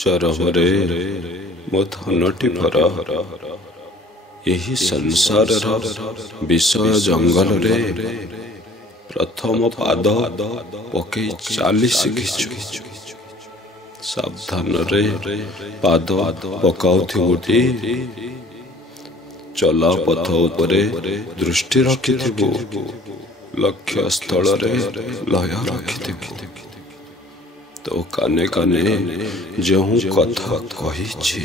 ଚରମରେ ମୋ ଧନଟି ଭର। ଏହି ସଂସାରର ବିଷୟ ଜଙ୍ଗଲରେ ପ୍ରଥମ ପାଦ ପକେଇ ଚାଲି ଶିଖିଛୁ। ସାବଧାନରେ ପାଦ ପକାଉଥିବୁଟି। ଚଲା ପଥ ଉପରେ ଦୃଷ୍ଟି ରଖିଥିବୁ। ଲକ୍ଷ୍ୟ ସ୍ଥଳରେ ଲୟ ରଖିଥିବୁ। ତୋ କାନେ କାନେ ଯେଉଁ କଥା କହିଛି,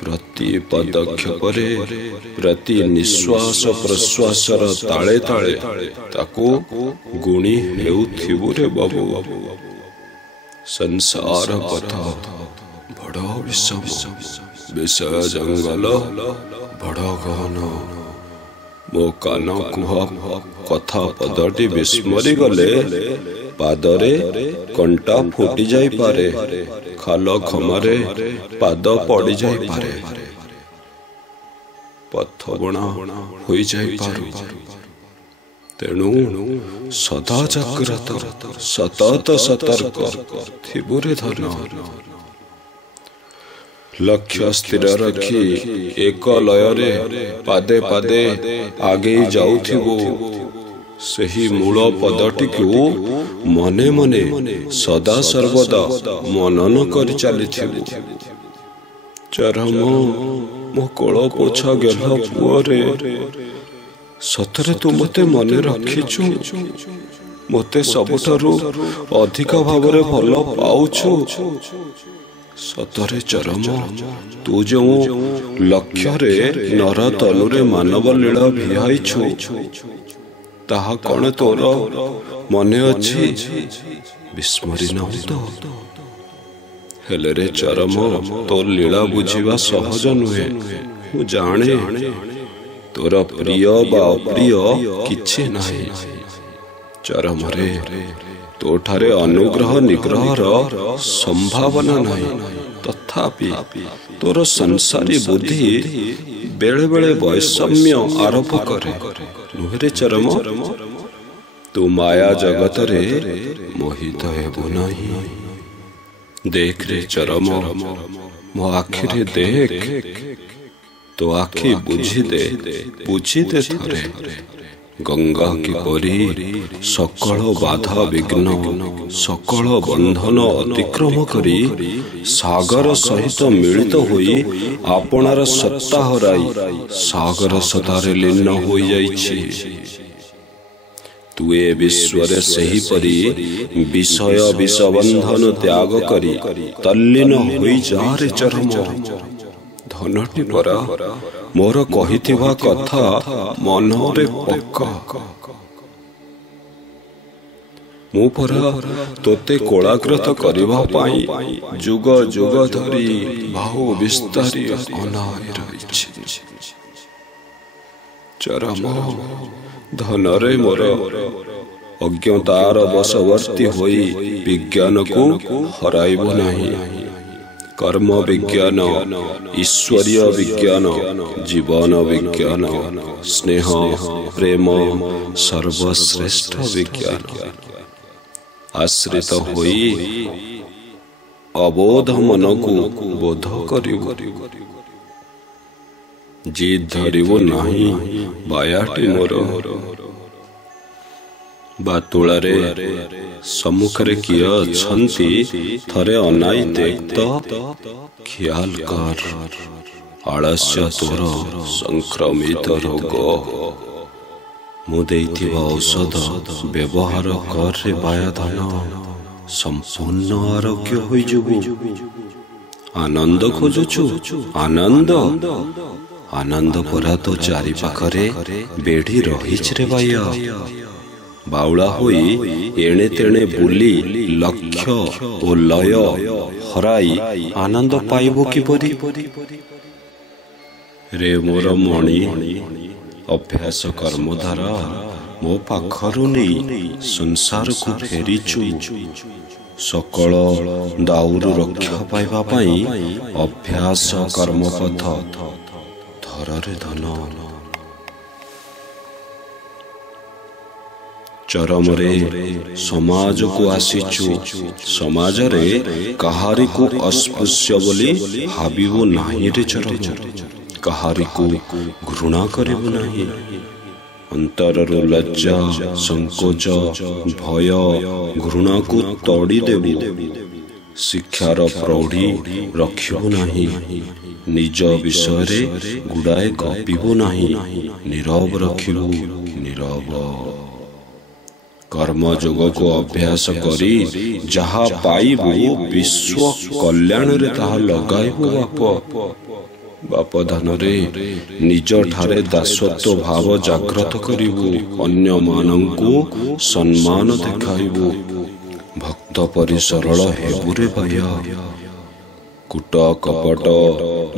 ପ୍ରତି ପଦକ୍ଷେପରେ ପ୍ରତି ନିଶ୍ୱାସ ପ୍ରଶ୍ୱାସର ତାଳେ ତାଳେ ତାକୁ ଗୁଣି ହେଉଥିବୁ ରେ ବାବୁ। ସଂସାର ପଥ ବଡ଼ ବିଷମ, ବିଷୟ ଜଙ୍ଗଲ ବଡ଼ ଗହନ। ମୋ କାନ କୁହ କଥା ପଦଟି ବିସ୍ମରି ଗଲେ ପାଦରେ କଣ୍ଟା ଫୁଟି ଯାଇପାରେ, ଖାଲ ଖମାରେ ପାଦ ପଡ଼ି ଯାଇପାରେ, ପଥ ବଣା ହୋଇଯାଇପାରୁ। ତେଣୁ ସଦା ଜାଗ୍ରତ, ସତତ ସତର୍କ ଥିବୁରେ ଧନ। ଲକ୍ଷ୍ୟ ସ୍ଥିର ରଖି ଏକ ଲୟରେ ପାଦେ ପାଦେ ଆଗେଇ ଯାଉଥିବୁ। ସେହି ମୂଳ ପଦଟିକୁ ମନେ ମନେ ସଦା ସର୍ବଦା ମନନ କରି ଚାଲିଥିବୁ। ଚରମ ମୋ କୋଳ ପୋଛା ଗେଲ ପୁଅରେ, ସତରେ ତୁ ମୋତେ ମନେ ରଖିଛୁ। ମୋତେ ସବୁଠାରୁ ଅଧିକ ଭାବରେ ଭଲ ପାଉଛୁ। ସତରେ ଚରମ, ତୁ ଯେଉଁ ଲକ୍ଷ୍ୟରେ ନର ତନୁରେ ମାନବ ଲୀଳା ଭିଆଇଛୁ, ତାହା କଣ ତୋର ମନେ ଅଛି? ବିସ୍ମରି ନାହୁଁ ତ? ହେଲେ ରେ ଚରମ, ତୋ ଲୀଳା ବୁଝିବା ସହଜ ନୁହେଁ। ମୁଁ ଜାଣେ ତୋର ପ୍ରିୟ ବା ଅପ୍ରିୟ କିଛି ନାହିଁ। ଚରମରେ ତୋଠାରେ ଅନୁଗ୍ରହ ନିଗ୍ରହର ସମ୍ଭାବନା ନାହିଁ। ତଥାପି ତୋର ସଂସାରୀ ବୁଦ୍ଧି ବେଳେ ବେଳେ ବୈଷମ୍ୟ ଆରୋପ କରେ, ନୁହେଁ ଚରମ? ତୁ ମାୟା ଜଗତରେ ମୋହିତ ହେବୁ ନାହିଁ। ଦେଖ ରେ ଚରମ, ମୋ ଆଖିରେ ଦେଖ। ତୋ ଆଖି ବୁଝିଦେ, ବୁଝିଦେ ଥରେ। ଗଙ୍ଗା କିପରି ସକଳ ବାଧା ବିଘ୍ନ, ସକଳ ବନ୍ଧନ ଅତିକ୍ରମ କରି ସାଗର ସହିତ ମିଳିତ ହୋଇ ଆପଣାର ସତ୍ତା ହରାଇ ସାଗର ସଦାରେ ଲୀନ ହୋଇଯାଇଛି। ତୁ ଏ ବିଶ୍ୱରେ ସେହିପରି ବିଷୟ ବିଷବନ୍ଧନ ତ୍ୟାଗ କରି ତଲ୍ଲୀନ ହୋଇଯାରେ ଚରମ। ଧନଟି ପରା ମୋର କହିଥିବା କଥା ମନରେ ପକା। ମୁଁ ପରା ତୋତେ କୋଳାଗ୍ରତ କରିବା ପାଇଁ ଯୁଗ ଯୁଗ ଧରି ବାହୁ ବିସ୍ତାରି ଅନାଇ ରହିଛି। ଚରମ, ଧନରେ ମୋର ଅଜ୍ଞତାର ବଶବର୍ତ୍ତୀ ହୋଇ ବିଜ୍ଞାନକୁ ହରାଇବ ନାହିଁ। କର୍ମ ବିଜ୍ଞାନ, ଈଶ୍ୱରୀୟ ବିଜ୍ଞାନ, ଜୀବନ ବିଜ୍ଞାନ, ସ୍ନେହ ପ୍ରେମ ସର୍ବଶ୍ରେଷ୍ଠ ବିଜ୍ଞାନ ଆଶ୍ରିତ ହୋଇ ଅବୋଧ ମନକୁ ବୋଧ କରିବୁ। ଜିଦ୍ ଧରିବୁ ନାହିଁ ବାୟାଟି ମୋର। ବାତୁଳାରେ ସମ୍ମୁଖରେ କିଏ ଅଛନ୍ତି ଥରେ ଅନାଇ ଦେଖ ତ। ଖିଆଲ କର, ଆଳସ୍ୟ ତୋର ସଂକ୍ରମିତ ରୋଗ। ମୁଁ ଦେଇଥିବା ଔଷଧ ବ୍ୟବହାର କରେ ବାୟାଧନ, ସମ୍ପୂର୍ଣ୍ଣ ଆରୋଗ୍ୟ ହୋଇଯିବୁ। ଆନନ୍ଦ ଖୋଜୁଛୁ? ଆନନ୍ଦ ଆନନ୍ଦ ପରା ତୋ ଚାରି ପାଖରେ ବେଢ଼ି ରହିଛି ରେ ବାୟା। ବାଉଳା ହୋଇ ଏଣେ ତେଣେ ବୁଲି ଲକ୍ଷ୍ୟ ଓ ଲୟ ହରାଇ ଆନନ୍ଦ ପାଇବ କିପରି? ରେ ମୋର ମଣି, ଅଭ୍ୟାସ କର୍ମଧାରା ମୋ ପାଖରୁ ନେଇ ସଂସାରକୁ ଫେରିଛୁ। ସକଳ ଦାଉରୁ ରକ୍ଷା ପାଇବା ପାଇଁ ଅଭ୍ୟାସ କର୍ମପଥ ଧରରେ ଧନ। ଚରମରେ ସମାଜକୁ ଆସିଛୁ। ସମାଜରେ କାହାରିକୁ ଅସ୍ପୃଶ୍ୟ ବୋଲି ଭାବିବୁ ନାହିଁ ରେ ଚରମ। କାହାରିକୁ ଘୃଣା କରିବୁ ନାହିଁ। ଅନ୍ତରରୁ ଲଜ୍ଜା, ସଂକୋଚ, ଭୟ, ଘୃଣାକୁ ତଡ଼ିଦେବୁ। ଶିକ୍ଷାର ପ୍ରୌଢ଼ି ରଖିବୁ ନାହିଁ। ନିଜ ବିଷୟରେ ଗୁଡ଼ାଏ ଗପିବୁ ନାହିଁ। ନୀରବ ରଖିବୁ, ନୀରବ। କର୍ମଯୋଗକୁ ଅଭ୍ୟାସ କରି ଯାହା ପାଇବୁ ବିଶ୍ୱ କଲ୍ୟାଣରେ ତାହା ଲଗାଇବୁ ବାପ। ବାପ ଧନରେ ନିଜଠାରେ ଦାସତ୍ୱ ଭାବ ଜାଗ୍ରତ କରିବୁ। ଅନ୍ୟମାନଙ୍କୁ ସମ୍ମାନ ଦେଖାଇବୁ। ଭକ୍ତ ପରି ସରଳ ହେବୁ ରେ ବାୟ। କୁଟ କପଟ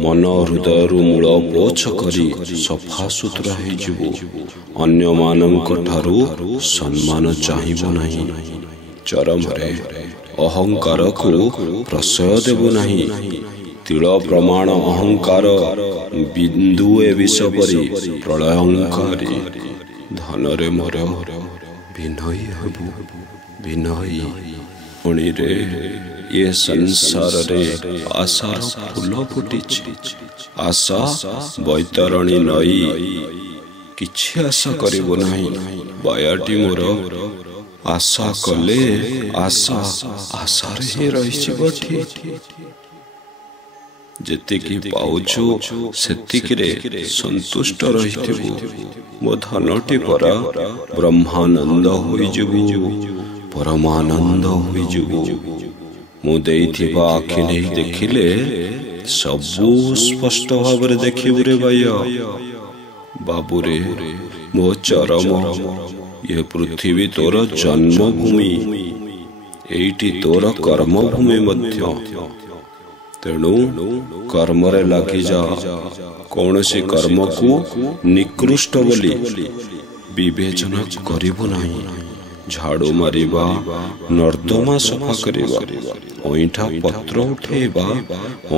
ମନ ହୃଦୟରୁ ମୂଳ ପୋଛ କରି ସଫା ସୁତୁରା ହେଇଯିବୁ। ଅନ୍ୟମାନଙ୍କ ଠାରୁ ସମ୍ମାନ ଚାହିଁବୁ ନାହିଁ। ଚରମରେ ଅହଙ୍କାରକୁ ପ୍ରଶ୍ରୟ ଦେବୁ ନାହିଁ। ତିଳ ପ୍ରମାଣ ଅହଙ୍କାର ବିନ୍ଦୁଏ ବିଷ ପରି ପ୍ରଳୟଙ୍କାରୀ। ଧନରେ ମୋର ବିନୟୀ ହେବୁ, ବିନୟୀ। ପୁଣିରେ ଏ ସଂସାରରେ ଆଶାର ଫୁଲ ଫୁଟିଛି। ଆଶା ବୈତରଣୀ ନଈ। କିଛି ଆଶା କରିବୁ ନାହିଁ ବାୟାଟି ମୋର। ଆଶା କଲେ ଆଶା ଆଶାରେ ହିଁ ରହିଯିବ ଠିକ୍। ଯେତିକି ପାଉଛୁ ସେତିକିରେ ସନ୍ତୁଷ୍ଟ ରହିଥିବୁ। ମୋ ଧନଟି ପରା ବ୍ରହ୍ମାନନ୍ଦ ହୋଇଯିବୁ, ପରମାନନ୍ଦ ହୋଇଯିବୁ। ମୁଁ ଦେଇଥିବା ଆଖି ନେଇ ଦେଖିଲେ ସବୁ ସ୍ପଷ୍ଟ ଭାବରେ ଦେଖିବୁ ରେ ବାୟ। ବାବୁରେ ମୋ ଚରମ, ଏ ପୃଥିବୀ ତୋର ଜନ୍ମଭୂମି। ଏଇଠି ତୋର କର୍ମଭୂମି ମଧ୍ୟ। ତେଣୁ କର୍ମରେ ଲାଗିଯା। କୌଣସି କର୍ମକୁ ନିକୃଷ୍ଟ ବୋଲି ବିବେଚନା କରିବୁ ନାହିଁ। ଝାଡୁ ମାରିବା, ନର୍ଦ୍ଦମା ସଫା କରିବା, ଅଇଁଠା ପତ୍ର ଉଠେଇବା,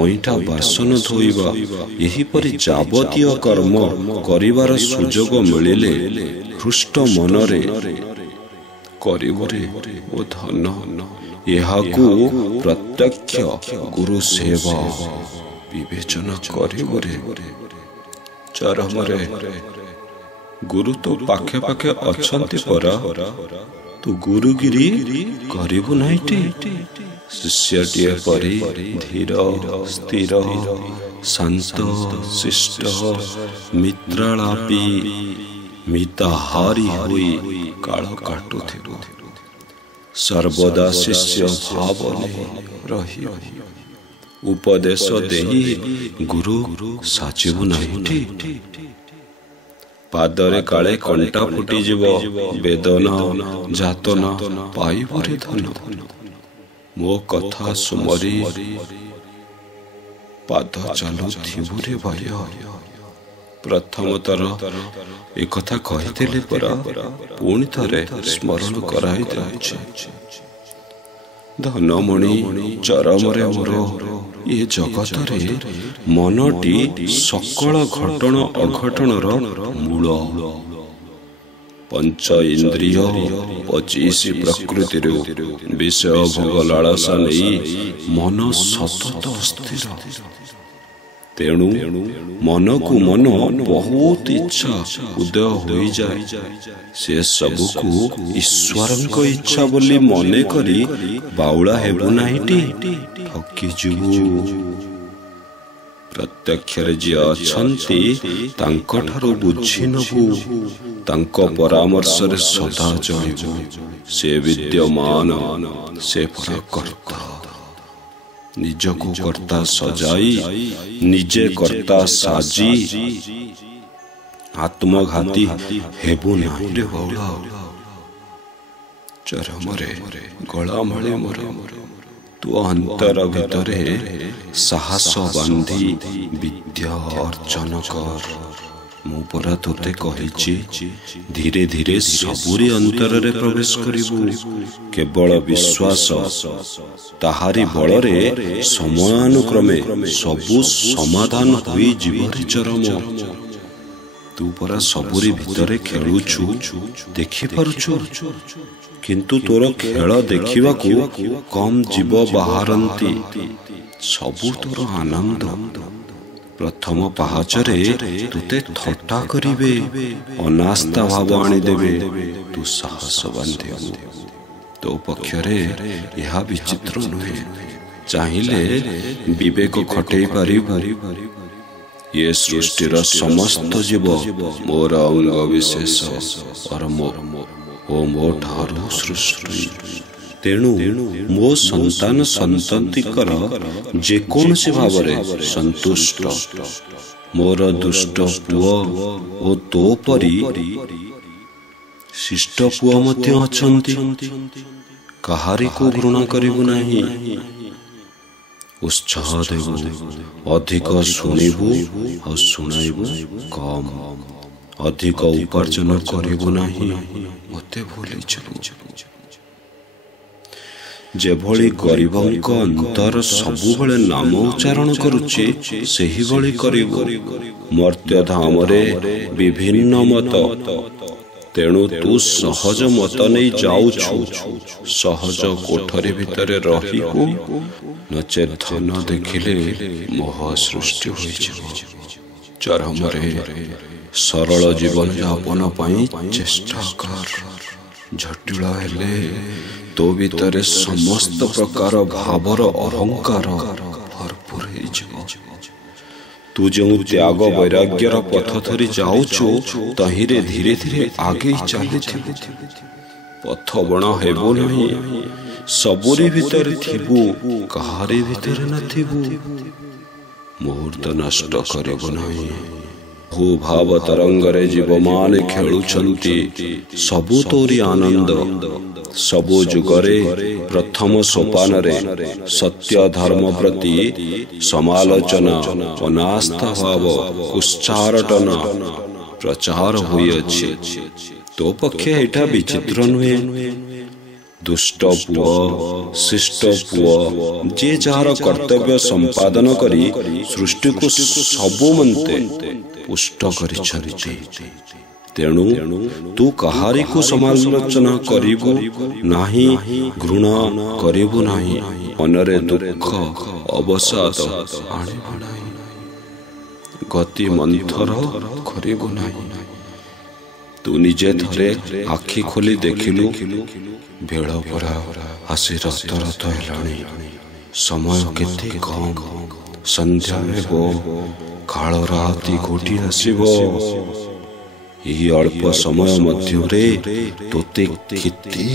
ଅଇଁଠା ବାସନ ଧୋଇବା, ଏହିପରି ଯାବତୀୟ କର୍ମ କରିବାର ସୁଯୋଗ ମିଳିଲେ ହୃଷ୍ଟ ମନରେ କରିବୁ ରେ ଓ ଧନ। ଏହାକୁ ପ୍ରତ୍ୟକ୍ଷ ଗୁରୁ ସେବା ବିବେଚନା କରିବୁ ରେ। ଚରମରେ ଗୁରୁ ତ ପାଖେ ପାଖେ ଅଛନ୍ତି ପରା। ତୁ ଗୁରୁଗିରି କରିବୁ ନାହିଁଟି। ଶିଷ୍ୟଟିଏ ପରି ଧୀର, ସ୍ଥିର, ଶାନ୍ତ, ଶିଷ୍ଟ, ମିତ୍ରାଳାପୀ, ମିତାହାରୀ ହୋଇ କାଳ କାଟୁଥିବୁ। ସର୍ବଦା ଶିଷ୍ୟ ଭାବରେ ରହିବୁ। ଉପଦେଶ ଦେଇ ଗୁରୁ ସାଜିବୁ ନାହିଁଟି। ପାଦରେ କାଳେ କଣ୍ଟା ଫୁଟିଯିବ। ବେଦନା ଯାତନା ପାଇବୁ ରେ ଧନ। ମୋ କଥା ସୁମରି ପାଦ ଚାଲୁଥିବୁ ରେ ଭୟ। ପ୍ରଥମତର ଏକଥା କହିଥିଲେ ପରା, ପୁଣି ଥରେ ସ୍ମରଣ କରାଇ ଦେଉଛି। ଧନମଣି ଚରମରେ ମୋର ଏ ଜଗତରେ ମନଟି ସକଳ ଘଟଣ ଅଘଟଣର ମୂଳ। ପଞ୍ଚ ଇନ୍ଦ୍ରିୟ 25 ପ୍ରକୃତିରୁ ବିଷୟ ଭୋଗ ଲାଳସା ନେଇ ମନ ସତତ ଅସ୍ଥିର। ତେଣୁ ମନକୁ ମନ ବହୁତ ଇଚ୍ଛା ଉଦୟ ହୋଇଯାଏ। ସେ ସବୁକୁ ଈଶ୍ୱରଙ୍କ ଇଚ୍ଛା ବୋଲି ମନେ କରି ବାଉଳା ହେବୁ ନାହିଁଟି। ଠକିଯିବୁ। ପ୍ରତ୍ୟକ୍ଷରେ ଯିଏ ଅଛନ୍ତି ତାଙ୍କଠାରୁ ବୁଝି ନବୁ। ତାଙ୍କ ପରାମର୍ଶରେ ସଦା ଚଳିବୁ। ସେ ବିଦ୍ୟମାନ, ସେ ପରା କର୍ତ୍ତା। ନିଜକୁ କର୍ତ୍ତା ସଜାଇ ନିଜେ କର୍ତ୍ତା ସାଜି ଆତ୍ମଘାତୀ ହେବୁ ନାହିଁ ରେ ବଉଳା। ଚରମରେ ଗଳାମଳେ ମୋର। ତୁ ଅନ୍ତର ଭିତରେ ସାହସ ବାନ୍ଧି ବିଦ୍ୟା ଅର୍ଜନ କର। ମୁଁ ପରା ତୋତେ କହିଛି, ଧୀରେ ଧୀରେ ସବୁରି ଅନ୍ତରରେ ପ୍ରବେଶ କରିବୁ। କେବଳ ବିଶ୍ୱାସ, ତାହାରି ବଳରେ ସମୟାନୁକ୍ରମେ ସବୁ ସମାଧାନ ହୋଇଯିବ ରେ ଚରମ। ତୁ ପରା ସବୁରି ଭିତରେ ଖେଳୁଛୁ, ଦେଖିପାରୁଛୁ, କିନ୍ତୁ ତୋର ଖେଳ ଦେଖିବାକୁ କମ୍ ଜୀବ ବାହାରନ୍ତି। ସବୁ ତୋର ଆନନ୍ଦ। ପ୍ରଥମ ପାହାଚରେ ତୋତେ ଥଟ୍ଟା କରିବେ, ଅନାସ୍ଥା ଭାବ ଆଣିଦେବେ। ତୁ ସାହସ ବାନ୍ଧିବୁ। ତୋ ପକ୍ଷରେ ଏହା ବିଚିତ୍ର ନୁହେଁ। ଚାହିଁଲେ ବିବେକ ଖଟେଇ ପାରିବୁ। ଏ ସୃଷ୍ଟିର ସମସ୍ତ ଜୀବ ମୋର ଅଙ୍ଗ ବିଶେଷ ଓ ମୋ ଠାରୁ ସୃଷ୍ଟି। ତେଣୁ ମୋ ସନ୍ତାନ ସନ୍ତତିଙ୍କର ଯେକୌଣସି ଭାବରେ ସନ୍ତୁଷ୍ଟ। ମୋର ଦୁଷ୍ଟ ପୁଅ ଓ ତୋ ପରି ଶିଷ୍ଟ ପୁଅ ମଧ୍ୟ ଅଛନ୍ତି। କାହାରିକୁ ଘୃଣା କରିବୁ ନାହିଁ। ଉତ୍ସାହ ଦେବୁ, ଅଧିକ ଶୁଣିବୁ ଆଉ ଶୁଣାଇବୁ କମ୍। ଅଧିକ ଉପାର୍ଜନ କରିବୁ ନାହିଁ, ମୋତେ ଭୁଲିଯିବୁ। ଯେଭଳି ଗରିବଙ୍କ ଅନ୍ତର ସବୁବେଳେ ନାମ ଉଚ୍ଚାରଣ କରୁଛି, ସେହିଭଳି କରିବୁ। ମର୍ତ୍ତ୍ୟଧାମରେ ବିଭିନ୍ନ ମତ, ତେଣୁ ତୁ ସହଜ ମତ ନେଇ ଯାଉଛୁ। ସହଜ କୋଠରୀ ଭିତରେ ରହିବୁ, ନଚେତ୍ ଧନ ଦେଖିଲେ ମୋହ ସୃଷ୍ଟି ହୋଇଯିବ। ଚରମରେ ସରଳ ଜୀବନ ଯାପନ ପାଇଁ ଚେଷ୍ଟା କର। ଜଟିଳ ହେଲେ ତୋ ଭିତରେ ସମସ୍ତ ପ୍ରକାର ଭାବର ଅହଙ୍କାର ଭରପୁର ହେଇଯିବ। ତୁ ଯେଉଁ ତ୍ୟାଗ ବୈରାଗ୍ୟର ପଥ ଧରି ଯାଉଛୁ, ତହିଁରେ ଧୀରେ ଧୀରେ ଆଗେଇ ଚାଲିଥିବୁ। ପଥ ବଣ ହେବ ନାହିଁ। ସବୁରି ଭିତରେ ଥିବୁ, କାହାରି ଭିତରେ ନଥିବୁ। ମୁହୂର୍ତ୍ତ ନଷ୍ଟ କରିବୁ ନାହିଁ। ବହୁ ଭାବ ତରଙ୍ଗରେ ଜୀବମାନେ ଖେଳୁଛନ୍ତି। ସବୁ ତୋରି ଆନନ୍ଦ। ସବୁ ଯୁଗରେ ପ୍ରଥମ ସୋପାନରେ ସତ୍ୟ ଧର୍ମ ପ୍ରତି ସମାଲୋଚନା, ଅନାସ୍ଥା ଭାବ, ଉଚ୍ଚାଟନ ପ୍ରଚାର ହୋଇଅଛି। ତୋ ପକ୍ଷେ ଏଇଟା ବିଚିତ୍ର ନୁହେଁ। ଦୁଷ୍ଟ ପୁଅ, ଶିଷ୍ଟ ପୁଅ, ଯିଏ ଯାହାର କର୍ତ୍ତବ୍ୟ ସମ୍ପାଦନ କରି ସୃଷ୍ଟିକୁ ସବୁମନ୍ତେ ପୁଷ୍ଟ କରିଛନ୍ତି। ତେଣୁ ତୁ କାହାରିକୁ ସମାଲୋଚନା କରିବୁ ନାହିଁ, ଘୃଣା କରିବୁ ନାହିଁ। ମନରେ ଦୁଃଖ ଅବସାଦ ଆଣିବୁ ନାହିଁ। ଗତି ମନ୍ଥର କରିବୁ ନାହିଁ। ତୁ ନିଜେ ଥରେ ଆଖି ଖୋଲି ଦେଖିଲୁ, ବେଳ ପରା ଆସି ରତ ରତ ହେଲାଣି। ସମୟ କେତେ କମ୍। ସନ୍ଧ୍ୟା ହେବ, କାଳ ରାତି ଘୋଟି ଆସିବ। ଏହି ଅଳ୍ପ ସମୟ ମଧ୍ୟରେ ତୋତେ କେତେ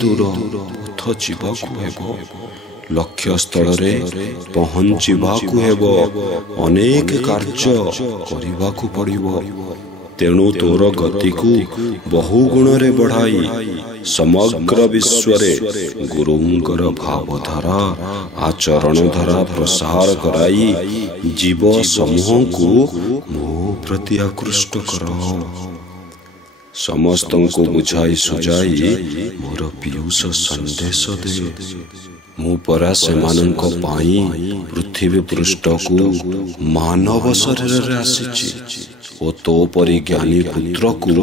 ଦୂର ପଥ ଯିବାକୁ ହେବ। ଲକ୍ଷ୍ୟସ୍ଥଳରେ ପହଞ୍ଚିବାକୁ ହେବ। ଅନେକ କାର୍ଯ୍ୟ କରିବାକୁ ପଡ଼ିବ। ତେଣୁ ତୋର ଗତିକୁ ବହୁ ଗୁଣରେ ବଢ଼ାଇ ସମଗ୍ର ବିଶ୍ୱରେ ଗୁରୁଙ୍କର ଭାବଧାରା, ଆଚରଣଧାରା ପ୍ରସାର କରାଇ ଜୀବ ସମୂହଙ୍କୁ ମୋ ପ୍ରତି ଆକୃଷ୍ଟ କର। ସମସ୍ତଙ୍କୁ ବୁଝାଇ ସୁଝାଇ ମୋର ପୀୟୁଷ ସନ୍ଦେଶ ଦେ। ମୁଁ ପରା ସେମାନଙ୍କ ପାଇଁ ପୃଥିବୀ ପୃଷ୍ଠକୁ ମାନବ ଶରୀରରେ ଆସିଛି ଓ ତୋ ପରି ଜ୍ଞାନୀ ପୁତ୍ରକୁ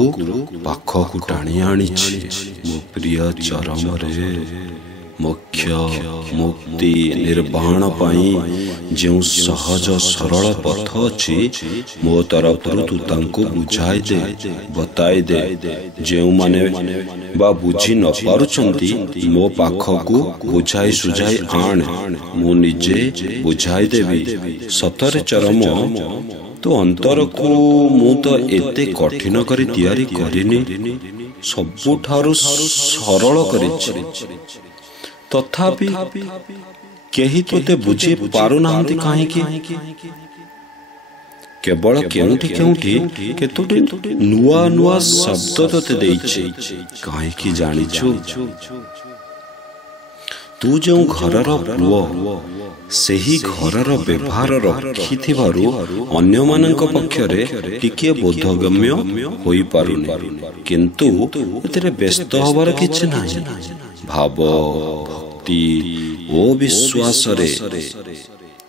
ପାଖକୁ ଟାଣି ଆଣିଛି। ମୋ ପ୍ରିୟ ଚରମରେ ମୋକ୍ଷ, ମୁକ୍ତି, ନିର୍ବାଣ ପାଇଁ ଯେଉଁ ସହଜ ସରଳ ପଥ ଅଛି, ମୋ ତରଫରୁ ତୁ ତାଙ୍କୁ ବୁଝାଇ ଦେ, ବତାଇ ଦେ। ଯେଉଁମାନେ ବା ବୁଝି ନ ପାରୁଛନ୍ତି, ମୋ ପାଖକୁ ବୁଝାଇ ସୁଝାଇ ଆଣ। ମୁଁ ନିଜେ ବୁଝାଇ ଦେବି। ସତରେ ଚରମ, ତୋ ଅନ୍ତରକୁ ମୁଁ ତ ଏତେ କଠିନ କରି ତିଆରି କରିନି, ସବୁଠାରୁ ସରଳ କରିଛି। ତଥାପି କେହି ତୋତେ ବୁଝି ପାରୁନାହାନ୍ତି କାହିଁକି? କେବଳ କେଉଁଠି କେଉଁଠି କେତୋଟି ନୂଆ ନୂଆ ଶବ୍ଦ ତୋତେ ଦେଇଛି। କାହିଁକି ଜାଣିଛୁ? ତୁ ଯେଉଁ ଘରର ପୁଅ, ସେହି ଘରର ବ୍ୟବହାର ରଖିଥିବାରୁ ଅନ୍ୟମାନଙ୍କ ପକ୍ଷରେ ଟିକିଏ ବୋଧଗମ୍ୟ ହୋଇପାରୁନି। କିନ୍ତୁ ଏଥିରେ ବ୍ୟସ୍ତ ହେବାର କିଛି ନାହିଁ। ଭାବ, ଭକ୍ତି ଓ ବିଶ୍ୱାସରେ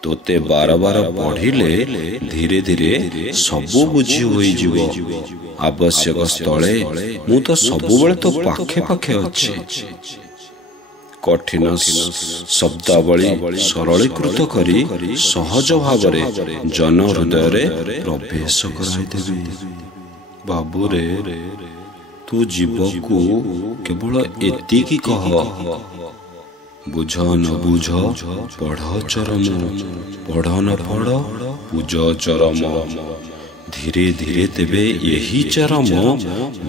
ତୋତେ ବାର ବାର ପଢ଼ିଲେ ଧୀରେ ଧୀରେ ସବୁ ବୁଝି ହୋଇଯିବ। ଆବଶ୍ୟକ ସ୍ଥଳେ ମୁଁ ତ ସବୁବେଳେ ତୋ ପାଖେ ପାଖେ ଅଛି। କଠିନ ଶବ୍ଦାବଳୀ ସରଳୀକୃତ କରି ସହଜ ଭାବରେ ଜନ ହୃଦୟରେ ପ୍ରବେଶ କରାଇଦେବି। ବାବୁରେ, ତୁ ଜୀବକୁ କେବଳ ଏତିକି କହ, ବୁଝ ନ ବୁଝ ପଢ଼ ଚରମ, ପଢ଼ ନ ପଢ଼ ପୂଜ ଚରମ। ଧୀରେ ଧୀରେ ତେବେ ଏହି ଚରମ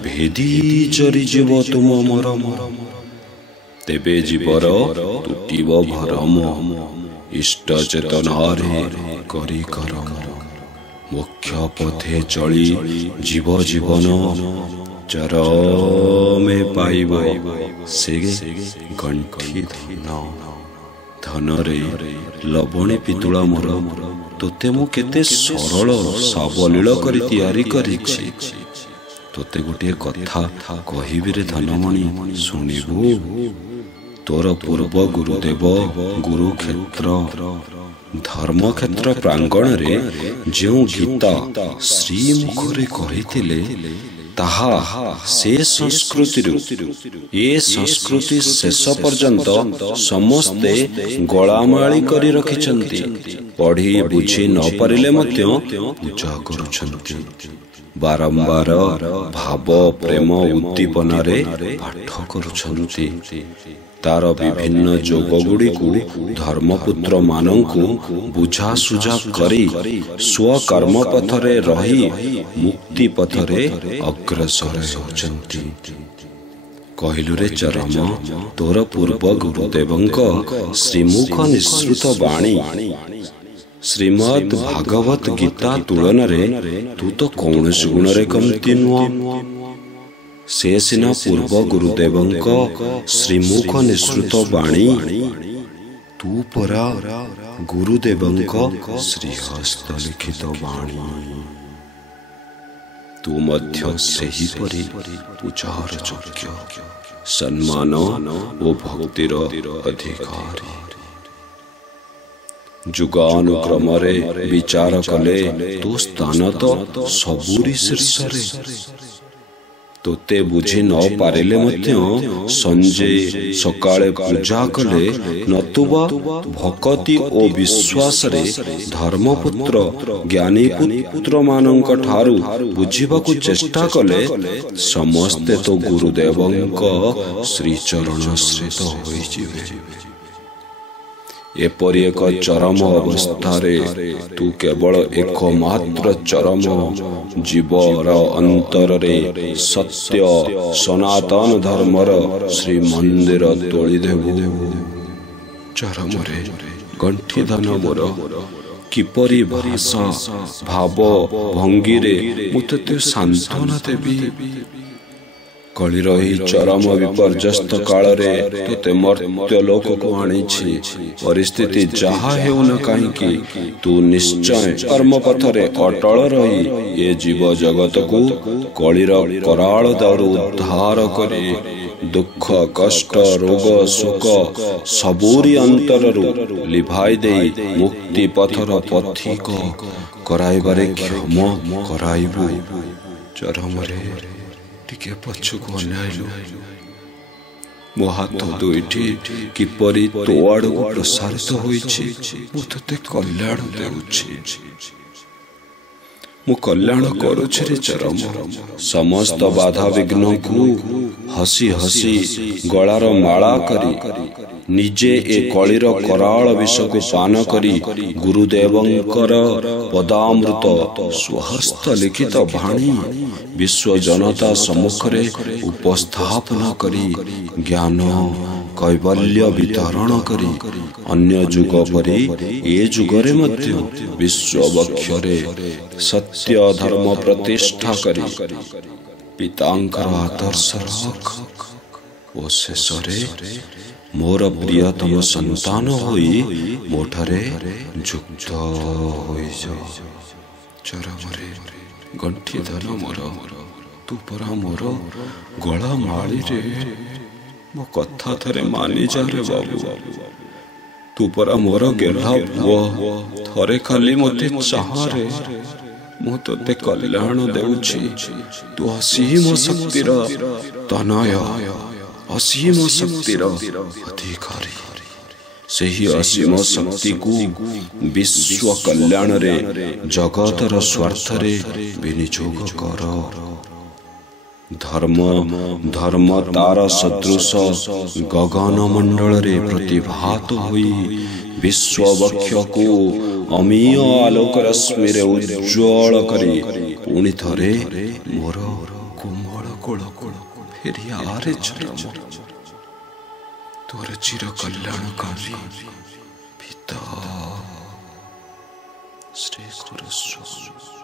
ଭେଦି ଚରିଯିବ ତୁମ ମରମ। ତେବେ ଜୀବର ତୁଟିବ ଭରମ, ଇଷ୍ଟ ଚେତନାରେ କରି କରମ। ମୁଖ୍ୟ ପଥେ ଚଳି ଜୀବ ଜୀବନ, ଚରମେ ପାଇବ ସେ ଗଣ୍ଠି ଧନ। ଧନରେ ଲବଣୀ ପିତୁଳା ମୋର, ତୋତେ ମୁଁ କେତେ ସରଳ ସାବଲୀଳ କରି ତିଆରି କରିଛି। ତୋତେ ଗୋଟିଏ କଥା କହିବିରେ ଧନମଣି, ଶୁଣିବୁ? ତୋର ପୂର୍ବ ଗୁରୁଦେବ ଗୁରୁକ୍ଷେତ୍ର ଧର୍ମକ୍ଷେତ୍ର ପ୍ରାଙ୍ଗଣରେ ଯେଉଁ ଗୀତା ଶ୍ରୀମୁଖରେ କହିଥିଲେ, ତାହା ସେ ସଂସ୍କୃତିରୁ ଏ ସଂସ୍କୃତି ଶେଷ ପର୍ଯ୍ୟନ୍ତ ସମସ୍ତେ ଗଳାମାଳି କରି ରଖିଛନ୍ତି। ପଢ଼ି ବୁଝି ନ ପାରିଲେ ମଧ୍ୟ ପୂଜା କରୁଛନ୍ତି। ବାରମ୍ବାର ଭାବ ପ୍ରେମ ଉଦ୍ଦୀପନାରେ ପାଠ କରୁଛନ୍ତି। ତାର ବିଭିନ୍ନ ଯୋଗ ଗୁଡ଼ିକୁ ଧର୍ମପୁତ୍ର ମାନଙ୍କୁ ବୁଝାସୁଝା କରି ସ୍ୱକର୍ମ ପଥରେ ରହି ମୁକ୍ତି ପଥରେ ଅଗ୍ରସର ହେଉଛନ୍ତି। କହିଲୁରେ ଚରମ, ତୋର ପୂର୍ବ ଗୁରୁଦେବଙ୍କ ଶ୍ରୀମୁଖ ନିଃସୃତ ବାଣୀ ଶ୍ରୀମଦ୍ ଭାଗବତ ଗୀତା ତୁଳନାରେ ତୁ ତ କୌଣସି ଗୁଣରେ କମତି ନୁହଁ। ସେ ସିନା ପୂର୍ବ ଗୁରୁଦେବଙ୍କ ଶ୍ରୀମୁଖ ନିଃସୃତ ବାଣୀ, ତୁ ପରା ଗୁରୁଦେବଙ୍କ ଶ୍ରୀହସ୍ତ ଲିଖିତ ବାଣୀ। ତୁ ମଧ୍ୟ ସେହିପରି ପୂଜାର ଯୋଗ୍ୟ, ସମ୍ମାନ ଓ ଭକ୍ତିର ଅଧିକାରୀ। ଯୁଗାନୁକ୍ରମରେ ବିଚାର କଲେ ତୋ ସ୍ଥାନ ତ ସବୁରି ଶୀର୍ଷରେ। ତୋତେ ବୁଝି ନ ପାରିଲେ ମଧ୍ୟ ସଞ୍ଜେ ସକାଳେ ପୂଜା କଲେ, ନତୁବା ଭକତି ଓ ବିଶ୍ୱାସରେ ଧର୍ମପୁତ୍ର ଜ୍ଞାନୀ ପୁତ୍ରମାନଙ୍କ ଠାରୁ ବୁଝିବାକୁ ଚେଷ୍ଟା କଲେ, ସମସ୍ତେ ତ ଗୁରୁଦେବଙ୍କ ଶ୍ରୀଚରଣାଶ୍ରିତ ହୋଇଯିବେ। ଏପରି ଏକ ଚରମ ଅବସ୍ଥାରେ ତୁ କେବଳ ଏକମାତ୍ର ଚରମ ଜୀବର ଅନ୍ତରରେ ସତ୍ୟ ସନାତନ ଧର୍ମର ଶ୍ରୀମନ୍ଦିର ତୋଳିଦେବୁ। ଚରମରେ ଗଣ୍ଠିଧନ ମୋର, କିପରି ଭାଷା ଭାବ ଭଙ୍ଗୀରେ ମୁଁ ତୋତେ ସାନ୍ତ୍ୱନା ଦେବି। କଳିର ଏହି ଚରମ ବିପର୍ଯ୍ୟସ୍ତ କାଳରେ ତୋତେ ମର୍ତ୍ତ୍ୟ ଲୋକକୁ ଆଣିଛି। ପରିସ୍ଥିତି ଯାହା ହେଉନା କାହିଁକି, ତୁ ନିଶ୍ଚୟ କର୍ମପଥରେ ଅଟଳ ରହି ଏ ଜୀବ ଜଗତକୁ କଳିର କରାଳ ଦାଉରୁ ଉଦ୍ଧାର କରି ଦୁଃଖ କଷ୍ଟ ରୋଗ ଶୋକ ସବୁରି ଅନ୍ତରରୁ ଲିଭାଇ ଦେଇ ମୁକ୍ତି ପଥର ପଥିକ କରାଇବାରେ କ୍ଷମ କରାଇବୁ। ଚରମରେ ଟିକେ ପଛକୁ ଅନାଇଲୁ। ମୋ ହାତ ଦୁଇଟି କିପରି ତୋ ଆଡ଼କୁ ପ୍ରସାରିତ ହୋଇଛି। ମୁଁ ତୋତେ କଲ୍ୟାଣ ଦେଉଛି, ମୁଁ କଲ୍ୟାଣ କରୁଛି ରେ ଚରମ। ସମସ୍ତ ବାଧା ବିଘ୍ନକୁ ହସି ହସି ଗଳାର ମାଳା କରି ନିଜେ ଏ କଳିର କରାଳ ବିଷକୁ ପାନ କରି ଗୁରୁଦେବଙ୍କର ପଦାମୃତ ସ୍ୱହସ୍ତ ଲିଖିତ ବାଣୀ ବିଶ୍ୱ ଜନତା ସମ୍ମୁଖରେ ଉପସ୍ଥାପନ କରି ଜ୍ଞାନ କୈବଲ୍ୟ ବିତରଣ କରି ଅନ୍ୟ ଯୁଗ ପରି ଏ ଯୁଗରେ ମଧ୍ୟ ବିଶ୍ୱବକ୍ଷରେ ସତ୍ୟ ଧର୍ମ ପ୍ରତିଷ୍ଠା କରି ପିତାଙ୍କର ଆଦର୍ଶ ରଖ ଓ ଶେଷରେ ମୋର ପ୍ରିୟତମ ସନ୍ତାନ ହୋଇ ମୋଠାରେ ଯୁକ୍ତ ହୋଇଯାଅ। ଚରମରେ ଗଣ୍ଠିଧନ ମୋର, ତୁ ପରା ମୋର ଗଳା ମାଳିରେ। ମୋ କଥା ଥରେ ମାନିଯାରେ ବାବୁ, ତୁ ତୁ ପରା ମୋର ଗେହ୍ଲା ପୁଅ, ଥରେ ଖାଲି ମୋତେ ଚାହରେ, ମୁଁ ତୋତେ କଲ୍ୟାଣ ଦେଉଛି। ତୁ ଅସୀମ ଶକ୍ତିର ତନୟ, ଅସୀମ ଶକ୍ତିର ଅଧିକାରୀ। ସେହି ଅସୀମ ଶକ୍ତିକୁ ବିଶ୍ୱ କଲ୍ୟାଣରେ, ଜଗତର ସ୍ୱାର୍ଥରେ ବିନିଯୋଗ କର। ଧର୍ମ ତାର ସଦୃଶ ଗଗନ ମଣ୍ଡଳରେ ପ୍ରତିଭାତ ହୋଇ ବିଶ୍ୱବକ୍ଷକୁ ଅମୀୟ ଆଲୋକ ରଶ୍ମିରେ ଉଜ୍ଜ୍ୱଳ କରି ପୁଣି ଥରେ ମୋର କୋମଳ କୋଳକୁ ଫେରି ଆରେ ଚରମ, ତୋର ଚିର କଲ୍ୟାଣକାରୀ ପିତା ଶ୍ରୀ ଗୁରୁ ସ୍ୱାମୀ।